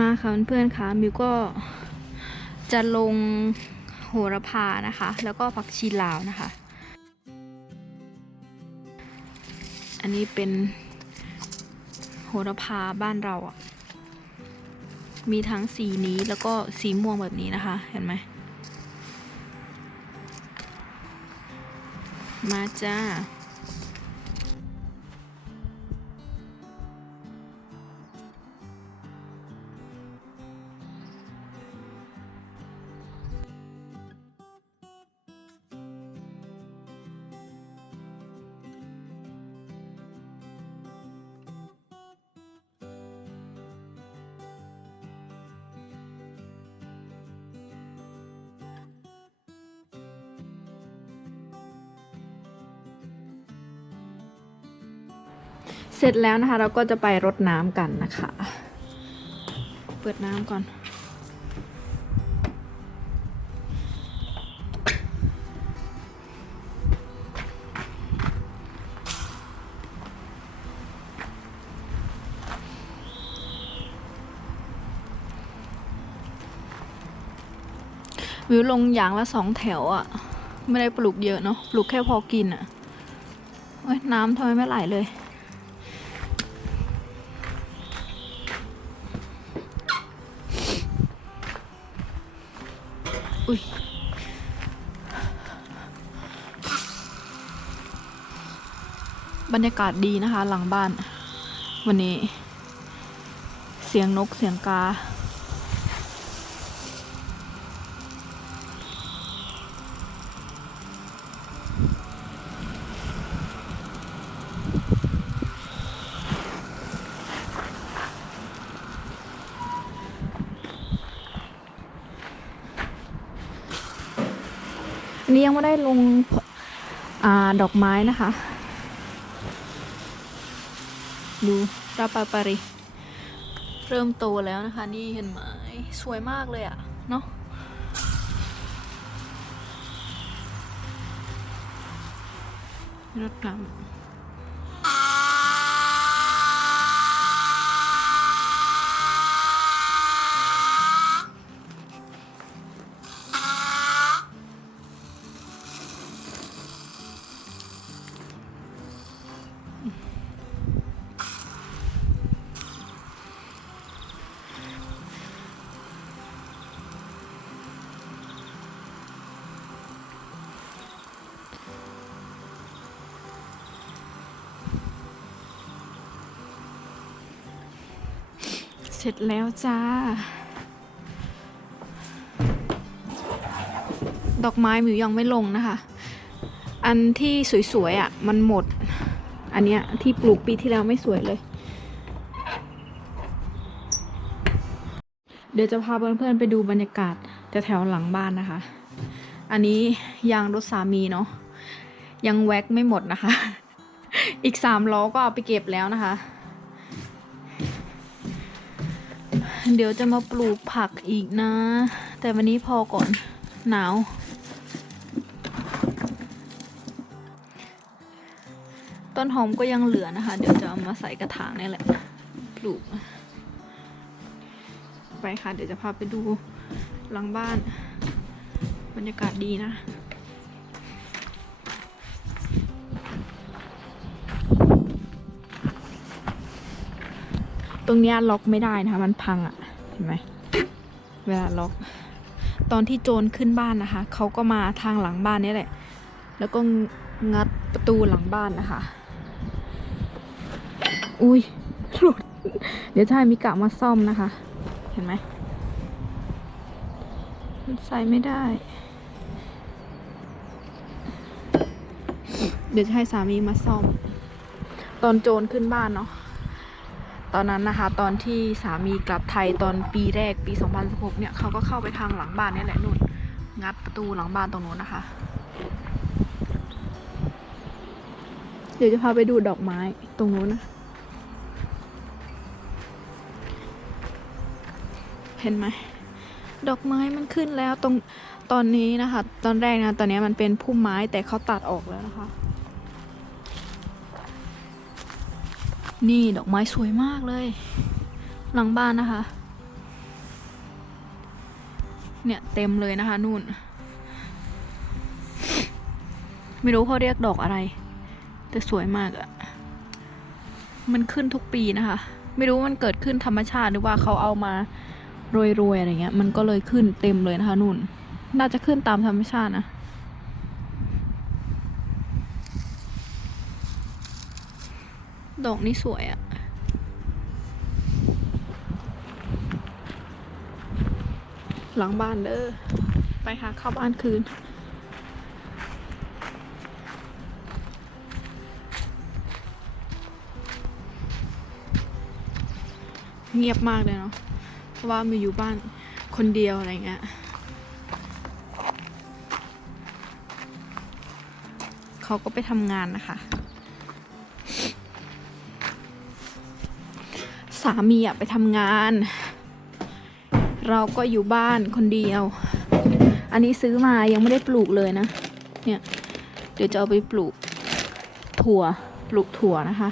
มาค่ะเพื่อนๆค่ะมิวก็จะลงโหระพานะคะ แล้วก็ผักชีลาวนะคะ อันนี้เป็นโหระพาบ้านเราอะ่ะ มีทั้งสีนี้แล้วก็สีม่วงแบบนี้นะคะ เห็นไหม มาจ้า ร็จแล้วนะคะ เราก็จะไปรดน้ำกันนะคะ เปิดน้ำก่อน วิวลงอย่างละสองแถวอะ่ะ ไม่ได้ปลูกเยอะเนาะ ปลูกแค่พอกินอะ่ะ เอ้ย น้ำทำไมไม่ไหลเลยอุ้ย บรรยากาศดีนะคะ หลังบ้าน วันนี้ เสียงนกเสียงกา อันนี้ยังไม่ได้ลงอดอกไม้นะคะ ดูราปาปาริเริ่มโตแล้วนะคะ นี่เห็นไหมสวยมากเลยอะเนาะรดน้ำ ร็จแล้วจ้า ดอกไม้มิวยังไม่ลงนะคะ อันที่สวยๆอะ่ะ มันหมด อันเนี้ยที่ปลูกปีที่แล้วไม่สวยเลย เดี๋ยวจะพาเพื่อนๆไปดูบรรยากาศแถวๆหลังบ้านนะคะ อันนี้ยางรถสามีเนาะยังแว็กไม่หมดนะคะ อีกสามล้อก็เอาไปเก็บแล้วนะคะ เดี๋ยวจะมาปลูกผักอีกนะ แต่วันนี้พอก่อนหนาว ต้นหอมก็ยังเหลือนะคะ เดี๋ยวจะเอามาใส่กระถางนี่แหละ ปลูก ไปค่ะ เดี๋ยวจะพาไปดูหลังบ้าน บรรยากาศดีนะตรงเนี้ยล็อกไม่ได้นะคะ มันพังอะ่ะ เห็นไหมเวลาล็อก ตอนที่โจรขึ้นบ้านนะคะ เขาก็มาทางหลังบ้านนี่แหละ แล้วก็งัดประตูหลังบ้านนะคะ อุ้ยหลุด เดี๋ยวจะให้มิกะมาซ่อมนะคะ เห็นไหมใส่ไม่ได้ เดี๋ยวจะให้สามีมาซ่อม ตอนโจรขึ้นบ้านเนาะ ตอนนั้นนะคะ ตอนที่สามีกลับไทยตอนปีแรกปี 2016 เนี่ยเขาก็เข้าไปทางหลังบ้านนี่แหละนู่น งัดประตูหลังบ้านตรงนู้นนะคะ เดี๋ยวจะพาไปดูดอกไม้ตรงนู้นนะ เห็นไหม ดอกไม้มันขึ้นแล้วตรงตอนนี้นะคะ ตอนแรกนะ ตอนนี้มันเป็นพุ่มไม้แต่เขาตัดออกแล้วนะคะ นี่ดอกไม้สวยมากเลย หลังบ้านนะคะ เนี่ยเต็มเลยนะคะนู่น ไม่รู้เขาเรียกดอกอะไร แต่สวยมากอะมันขึ้นทุกปีนะคะ ไม่รู้มันเกิดขึ้นธรรมชาติหรือว่าเขาเอามาโรยๆอะไรเงี้ย มันก็เลยขึ้นเต็มเลยนะคะนู่น น่าจะขึ้นตามธรรมชาตินะ ดอกนี้สวยอะหลังบ้านเด้อ ไปหาเข้าบ้านคืน เงียบมากเลยเนาะ เพราะว่ามีอยู่บ้านคนเดียวอะไรเงี้ย เขาก็ไปทำงานนะคะ สามีอะไปทำงาน เราก็อยู่บ้านคนเดียว อันนี้ซื้อมายังไม่ได้ปลูกเลยนะ เนี่ย เดี๋ยวจะเอาไปปลูกถั่วปลูกถั่วนะคะ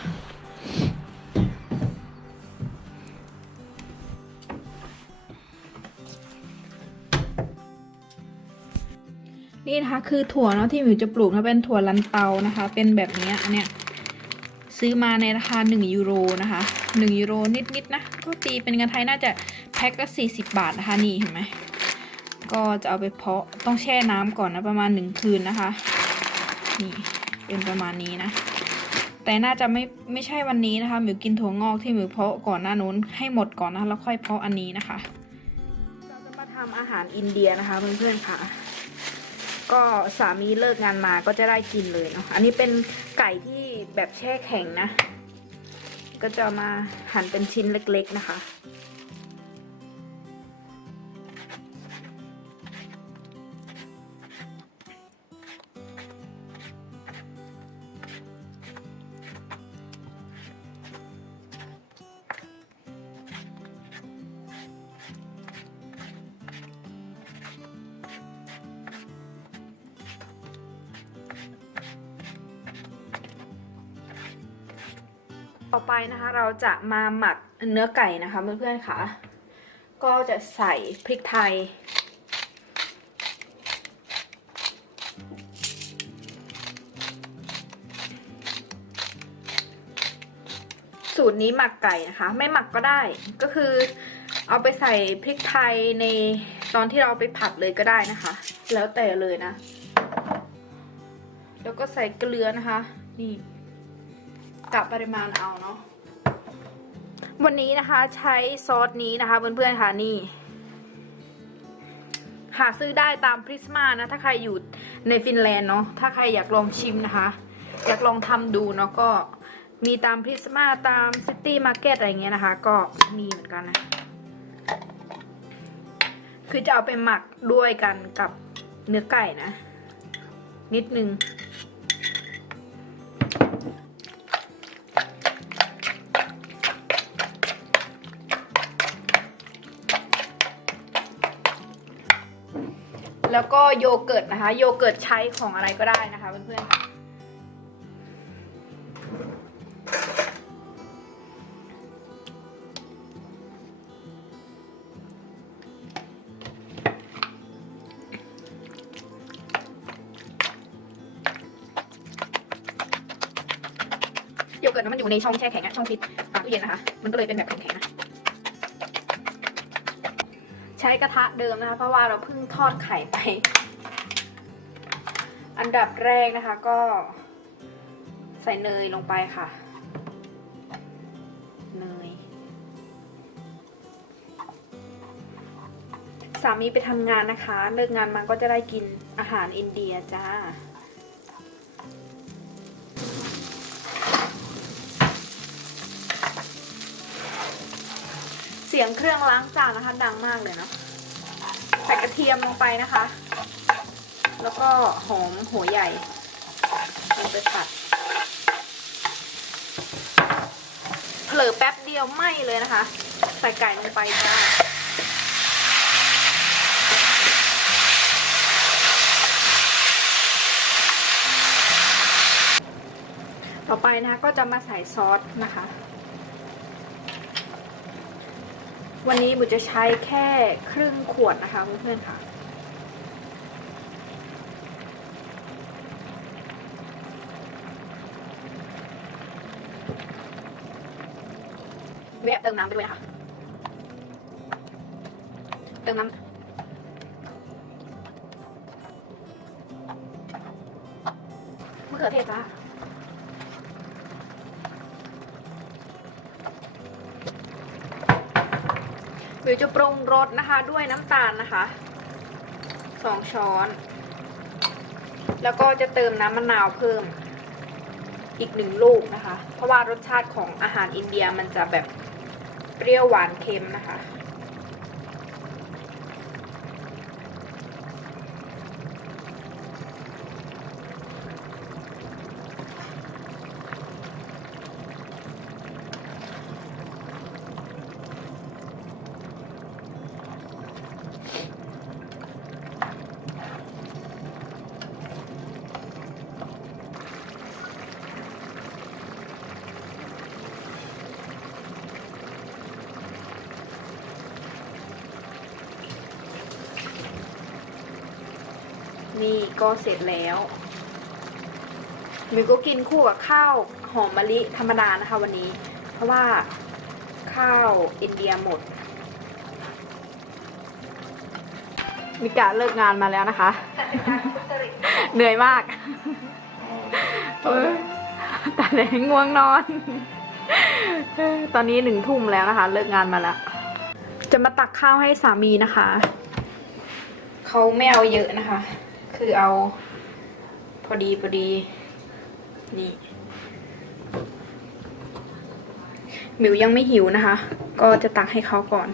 นี่นะคะคือถั่วเนาะที่หมิวจะปลูกนะเป็นถั่วลันเตานะคะ เป็นแบบนี้อันเนี้ย ซื้อมาในราคา 1 ยูโรนะคะ 1 ยูโรนิดๆนะก็ตีเป็นเงินไทยน่าจะแพ็คละ40 บาทนะคะนี่เห็นไหมก็จะเอาไปเพาะต้องแช่น้ำก่อนนะประมาณ 1 คืนนะคะนี่เป็นประมาณนี้นะ แต่น่าจะไม่ไม่ใช่วันนี้นะคะหมิวกินถั่วงอกที่หมิวเพาะก่อนหน้านู้นให้หมดก่อนนะแล้วค่อยเพาะอันนี้นะคะ เราจะมาทำอาหารอินเดียนะคะเพื่อนๆค่ะ ก็สามีเลิกงานมาก็จะได้กินเลยเนาะอันนี้เป็นไก่ที่แบบแช่แข็งนะ ก็จะมาหั่นเป็นชิ้นเล็กๆนะคะ ต่อไปนะคะเราจะมาหมักเนื้อไก่นะคะเพื่อนๆค่ะ ก็จะใส่พริกไทย สูตรนี้หมักไก่นะคะ ไม่หมักก็ได้ก็คือเอาไปใส่พริกไทยในตอนที่เราไปผัดเลยก็ได้นะคะ แล้วแต่เลยนะ แล้วก็ใส่เกลือนะคะนี่ กะปริมาณเอาเนาะวันนี้นะคะใช้ซอสนี้นะคะเพื่อนๆค่ะนี่ หาซื้อได้ตามพริสมานะ ถ้าใครอยู่ในฟินแลนด์เนาะถ้าใครอยากลองชิมนะคะ อยากลองทำดูเนาะก็มีตามพริสมาตามซิตี้มาร์เก็ตอะไรเงี้ยนะคะ ก็มีเหมือนกันนะ คือจะเอาไปหมักด้วยกันกับเนื้อไก่นะ นิดนึง แล้วก็โยเกิร์ตนะคะ โยเกิร์ตใช้ของอะไรก็ได้นะคะเพื่อนๆค่ะโยเกิร์ตนะมันอยู่ในช่องแช่แข็งอะช่องฟิตตู้เย็นนะคะ มันก็เลยเป็นแบบแข็งๆนะ กระทะเดิมนะคะ เพราะว่าเราเพิ่งทอดไข่ไป อันดับแรกนะคะก็ใส่เนยลงไปค่ะ เนย สามีไปทำงานนะคะ เลิกงานมาก็จะได้กินอาหารอินเดียจ้า ยงเครื่องล้างจานนะคะ ดังมากเลยเนาะใส่กระเทียมลงไปนะคะ แล้วก็หอมหัวใหญ่ลงไปผัดเผลอแป๊บเดียวไหม้เลยนะคะ ใส่ไก่ลงไปจ้าต่อไปนะคะก็จะมาใส่ซอสนะคะ วันนี้บุจะใช้แค่ครึ่งขวดนะคะเพื่อนๆค่ะ แวะเติมน้ำไปด้วยนะคะเติมน้ำมะเขือเทศจ้า จะปรุงรสนะคะด้วยน้ำตาลนะคะสองช้อน แล้วก็จะเติมน้ำมะนาวเพิ่มอีกหนึ่งลูกนะคะ เพราะว่ารสชาติของอาหารอินเดียมันจะแบบเปรี้ยวหวานเค็มนะคะ นี่ก็เสร็จแล้วมิวก็กินคู่กับข้าวหอมมะลิธรรมดานะคะวันนี้ เพราะว่าข้าวอินเดียหมด มิกะเลิกงานมาแล้วนะคะ เหนื่อยมากเออแต่เลยง่วงนอน ตอนนี้หนึ่งทุ่มแล้วนะคะ เลิกงานมาแล้ว จะมาตักข้าวให้สามีนะคะ เขาไม่เอาเยอะนะคะ คือเอา พอดีพอดี นี่มิวยังไม่หิวนะคะ ก็จะตักให้เขาก่อน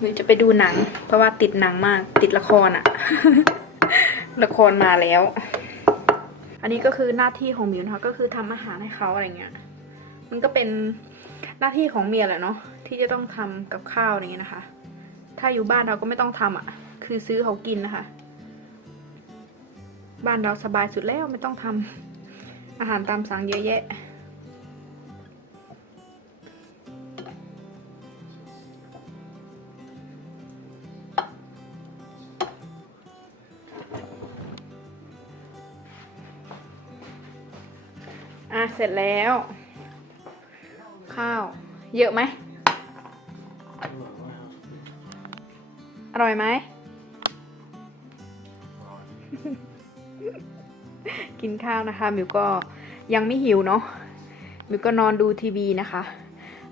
มิวจะไปดูหนัง เพราะว่าติดหนังมาก ติดละครอะละครมาแล้ว อันนี้ก็คือหน้าที่ของมิวนะคะ ก็คือทำอาหารให้เขาอะไรเงี้ย มันก็เป็นหน้าที่ของเมียแหละเนาะที่จะต้องทำกับข้าวอะไรเงี้ยนะคะ ถ้าอยู่บ้านเราก็ไม่ต้องทำอะ คือซื้อเขากินนะคะ บ้านเราสบายสุดแล้วไม่ต้องทำอาหารตามสั่งเยอะแยะอะ เสร็จแล้ว ข้าว เยอะไหม อร่อยไหม กินข้าวนะคะมิวก็ยังไม่หิวเนาะมิวก็นอนดูทีวีนะคะ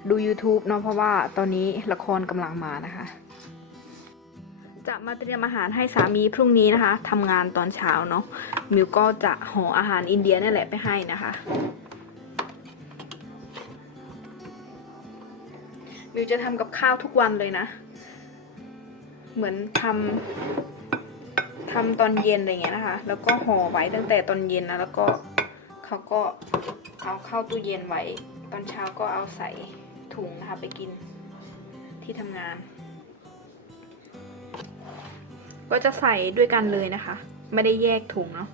ดู YouTube เนาะเพราะว่าตอนนี้ละครกำลังมานะคะ จะมาเตรียมอาหารให้สามีพรุ่งนี้นะคะทำงานตอนเช้าเนาะมิวก็จะห่ออาหารอินเดียนี่แหละไปให้นะคะมิวจะทำกับข้าวทุกวันเลยนะ เหมือนทำ ทำตอนเย็นอะไรเงี้ยนะคะ แล้วก็ห่อไว้ตั้งแต่ตอนเย็นนะแล้วก็เขาก็เอาเข้าตู้เย็นไว้ ตอนเช้าก็เอาใส่ถุงนะคะไปกินที่ทำงาน ก็จะใส่ด้วยกันเลยนะคะ ไม่ได้แยกถุงเนาะ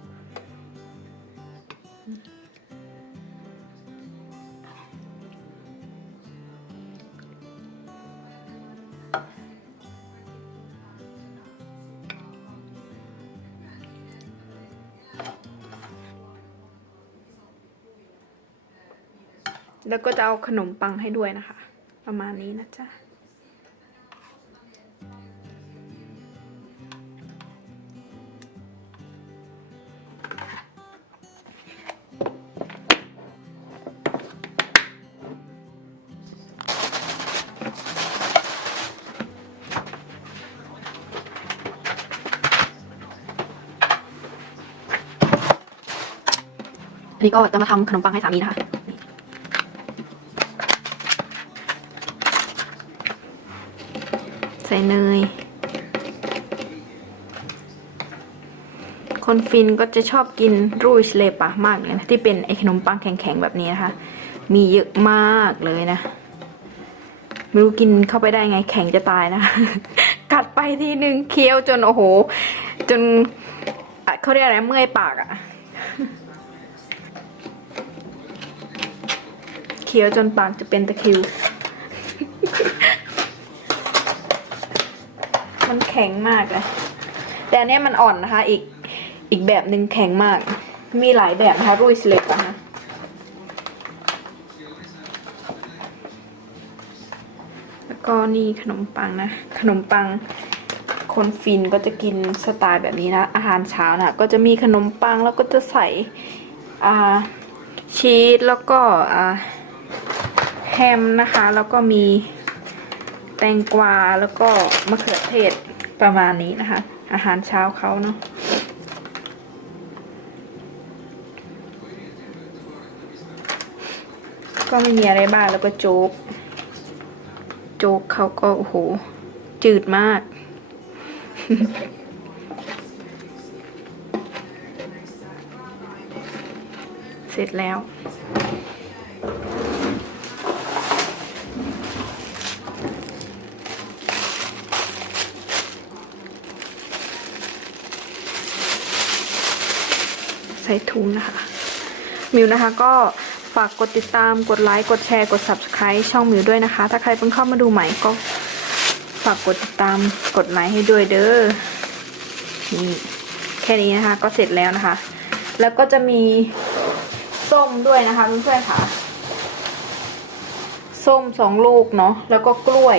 แล้วก็จะเอาขนมปังให้ด้วยนะคะ ประมาณนี้นะจ๊ะอันนี้ก็จะมาทำขนมปังให้สามีนะคะ ใส่เนย คนฟินก็จะชอบกินรูชเลปะมากเลยนะ ที่เป็นไอขนมปังแข็งๆ แบบนี้นะคะ มีเยอะมากเลยนะ ไม่รู้กินเข้าไปได้ไงแข็งจะตายนะ กัดไปทีนึงเคี้ยวจนโอ้โห จนอะเขาเรียกอะไรเมื่อยปากอะเคี้ยวจนปากจะเป็นตะคิว มันแข็งมากเลย แต่อันเนี้ยมันอ่อนนะคะ อีกอีกแบบหนึ่งแข็งมาก มีหลายแบบนะคะรุยสเล็กนะคะแล้วก็นี่ขนมปังนะ ขนมปัง คนฟินก็จะกินสไตล์แบบนี้นะ อาหารเช้านะก็จะมีขนมปังแล้วก็จะใส่ชีสแล้วก็แฮมนะคะ แล้วก็มี แตงกวาแล้วก็มะเขือเทศประมาณนี้นะคะ อาหารเช้าเขาเนาะก็ไม่มีอะไรบ้างแล้วก็โจ๊ก โจ๊กเขาก็โอ้โห จืดมาก เสร็จแล้ว ส่ถุงนะคะ มิวนะคะก็ฝากกดติดตามกดไลค์กดแชร์กด subscribe ช่องมิวด้วยนะคะ ถ้าใครเพิ่งเข้ามาดูใหม่ก็ฝากกดติดตามกดไลค์ให้ด้วยเด้อนี่แค่นี้นะคะก็เสร็จแล้วนะคะ แล้วก็จะมีส้มด้วยนะคะเพื่อนๆค่ะ ส้มสองลูกเนาะแล้วก็กล้วย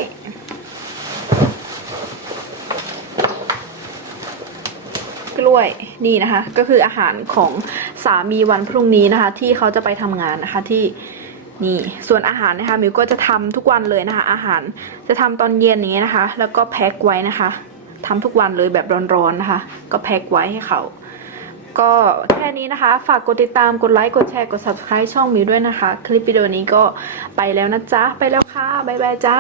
กล้วยนี่นะคะ ก็คืออาหารของสามีวันพรุ่งนี้นะคะ ที่เขาจะไปทำงานนะคะที่นี่ส่วนอาหารนะคะมิวก็จะทำทุกวันเลยนะคะ อาหารจะทำตอนเย็นนี้นะคะ แล้วก็แพ็คไว้นะคะทำทุกวันเลยแบบร้อนๆนะคะ ก็แพ็คไว้ให้เขาก็แค่นี้นะคะ ฝากกดติดตามกดไลค์กดแชร์กด subscribe ช่องมิวด้วยนะคะ คลิปวิดีโอนี้ก็ไปแล้วนะจ๊ะ ไปแล้วค่ะ บ๊ายบายจ้า